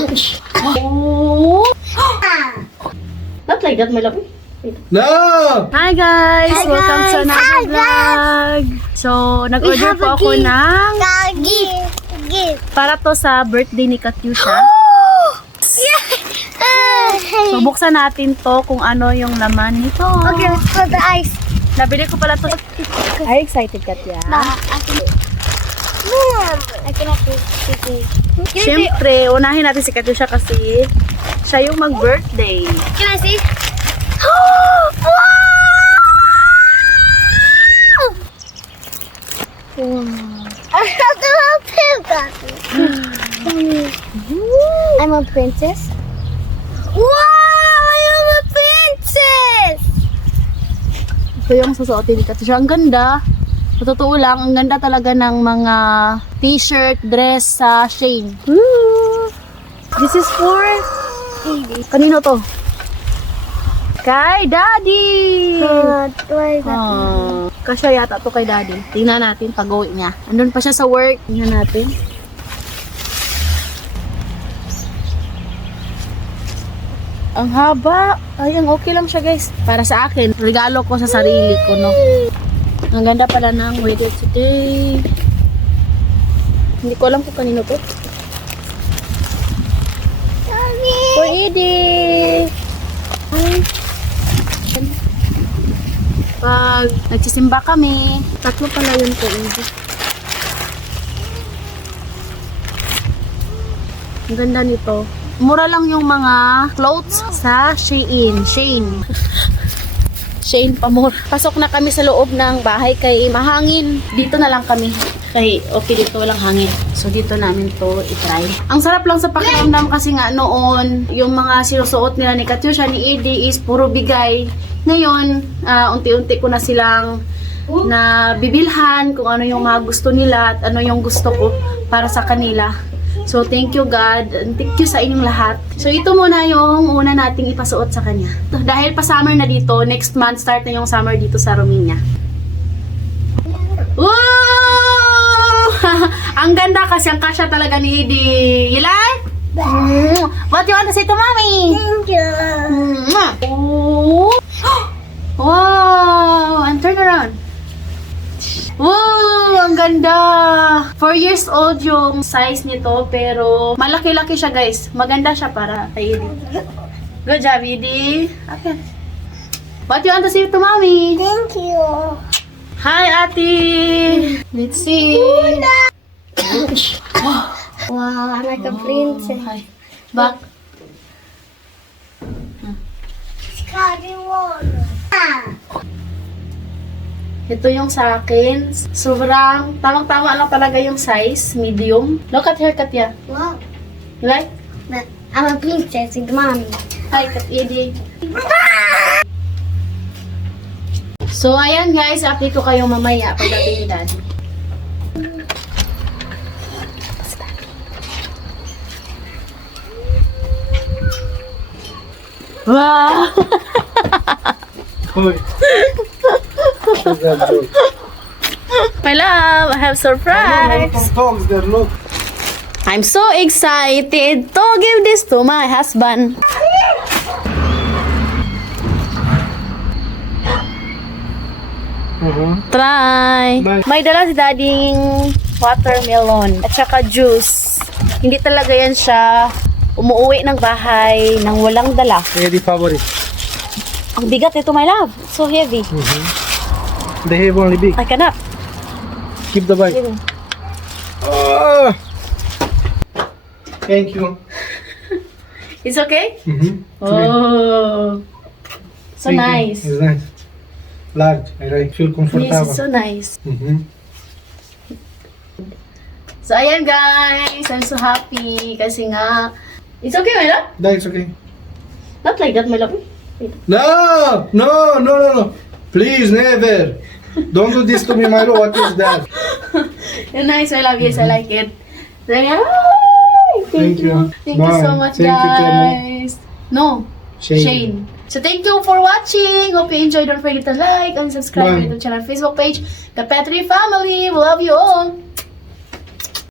Oh! Not like that, my love. No! Hi guys! Hi, Welcome guys! to another Hi, vlog! So, nag-order po ako ng Gift. para to sa birthday ni Katyusha. So, buksan natin to kung ano yung laman nito. Okay, let's put the ice. Nabili ko pala to. Are you excited, Katya? I cannot take it. Siyempre, unahin natin si Katyusha kasi siya yung mag-birthday. Can I see? I'm a princess. Wow! I am a princess! Ito yung susuotin ni Katyusha. Ang ganda. Sa totoo lang, ang ganda talaga ng mga t-shirt, dress sa Shein. This is for... Kanino to? Kay Daddy! Why is that? Kasya yata to kay Daddy. Tingnan natin pag-uwi niya. Andun pa siya sa work. Tingnan natin. Ang haba. Ay, ang okay lang siya guys. Para sa akin, regalo ko sa sarili ko, no? Ang ganda pala ng weather today. Hindi ko alam kung kanino to. For Edie! Pag nagsisimba kami, tatlo pala yun po, Edie. Ang ganda nito. Mura lang yung mga clothes sa Shein. Shein pamura. Pasok na kami sa loob ng bahay kay mahangin. Dito na lang kami. Kay okay dito walang hangin. So dito namin to i-try. Ang sarap lang sa pakiramdam kasi nga noon yung mga sinusuot nila ni Katyusha ni Edie is puro bigay. Ngayon, unti-unti ko na silang na bibilhan kung ano yung mga gusto nila at ano yung gusto ko para sa kanila. So, thank you God. And thank you sa inyong lahat. So, ito muna yung una nating ipasuot sa kanya. Dahil pa summer na dito, next month start na yung summer dito sa Romania. Wow! Ang ganda kasi ang kasya talaga ni Edie. You like? What do you want to say to Mommy? Thank you. Oh. Wow! And turn around. Wow! Ang ganda! 4 years old yung size nito, pero malaki-laki siya, guys. Maganda siya para kay Edie. Good job, Edie. Okay. What do you want to say to Mommy? Thank you. Hi, Ate! Let's see. Wow, I'm like a princess. Hi. Back. Scary water. Ito yung sa akin. Sobrang tamang-tama lang talaga yung size. Medium. Look at her, Katya. Wow. You like? But I'm a princess with mommy. Hi, Edie. So, ayan guys. Update ko kayo mamaya pagdating ni Daddy. Wow! Hoy. My love, I have surprise. Dogs there, look. I'm so excited to give this to my husband. Try. Bye. May dala si dading watermelon at saka juice. Hindi talaga yan siya umuwi ng bahay nang walang dala. Eddie favorite. Ang bigat ito, my love. So heavy. They have only big. I cannot. Keep the bike. Ah. Thank you. It's okay? Mm-hmm. Oh. So nice. It's nice. Large. I feel comfortable. Yes, it's so nice. Mm-hmm. So, ayan guys. I'm so happy kasi nga it's okay, my love? That's okay. Not like that, my love. No! No, no, no, no. Please, never. Don't do this to me, my lord. What is that? You're nice, my love. Yes, I like it. So, ayan. Thank Thank you. you. Thank you so Bye. much, Thank you, Temo. guys. No. Shane. Shane. So, thank you for watching. Hope you enjoyed. Don't forget to like and subscribe Bye. to the channel Facebook page, The Petri Family. We love you all.